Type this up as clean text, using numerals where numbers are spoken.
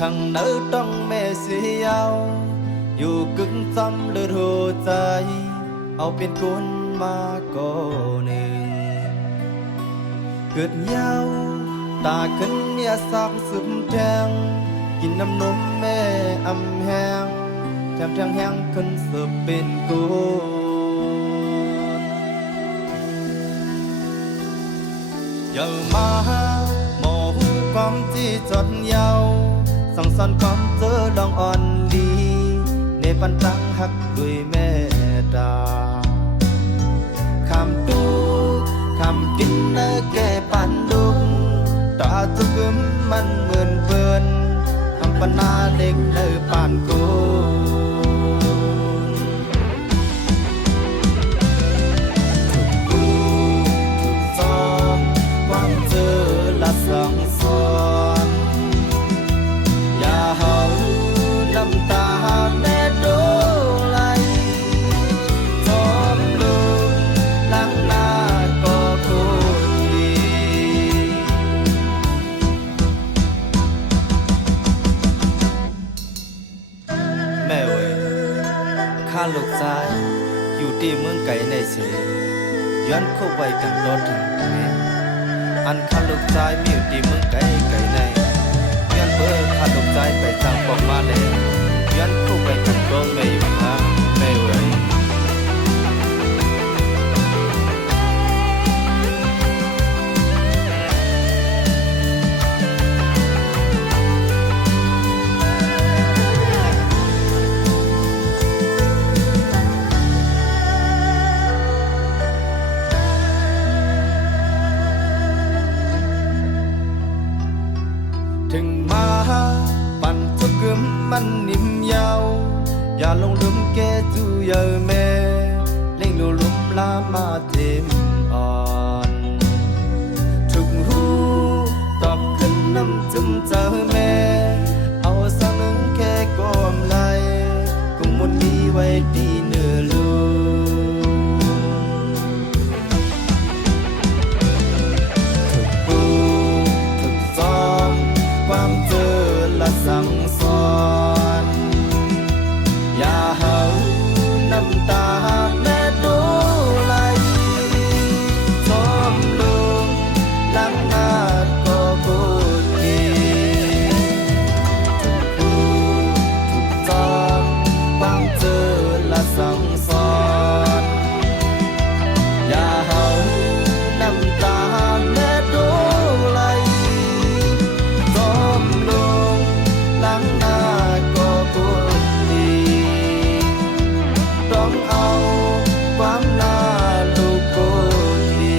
ทั้งเนื้อต้องแม่เสียวอยู่กึ่งซ้ำเลือดหัวใจเอาเป็นคนมาก่อหนึ่งเกิดยาวตาขึ้นเมียสักซึมแทงกินน้ำนมแม่อำแหงแถมทางแห้งขึ้นสืบเป็นกูอย่ามาโมหูความที่จดยาวสั่งสอนความเจอลองอ่อนลีในปันตั้งหักด้วยแม่ตาคำตูคำกินเนื้อแก่ปันดุงตาทุกมมันเหมือนเพื่อนทำปัญหาเล็กเนื้อปานกูสั่งสอนอย่าเฮาน้ำตาแม่โดไหลทอมลงหลังหน้าก็คนดีแม่เว้ยข้าลูกชายอยู่ที่เมืองไกลในเสย้อนเข้าไว้กันรอถึงแม่อันข้าลูกชายมีอยู่ที่เมืองไกลไกลในย้อนเบอร์ข้าลูกชายไปทางปอกมาเลยย้อนเข้าไปกันก็ไม่อยู่ค่ะไม่เว้ยถึงมาปั่นทุกกึมมันนิ่มยาวอย่าลงลืมแกจูเยอะแม่เล่งดูลุมลามาเต็มอ่อนทุกหูตอบขึ้นน้ำจุ่มเจอแม่เอาสักหนึ่งแค่ก้มไหลคงมันมีไว้ดีเนื้อลูความเจอและสั่งสอนอย่าเฮาน้ำตาแม่โดไหลทอมลงหลังหน้าก็คนดีทุกตอนความเจอและสั่งสอนอย่าเฮาน้ำตาแม่โดไหลหลังหน้าก็คนดีต้องเอาความหน้าลูกคนดี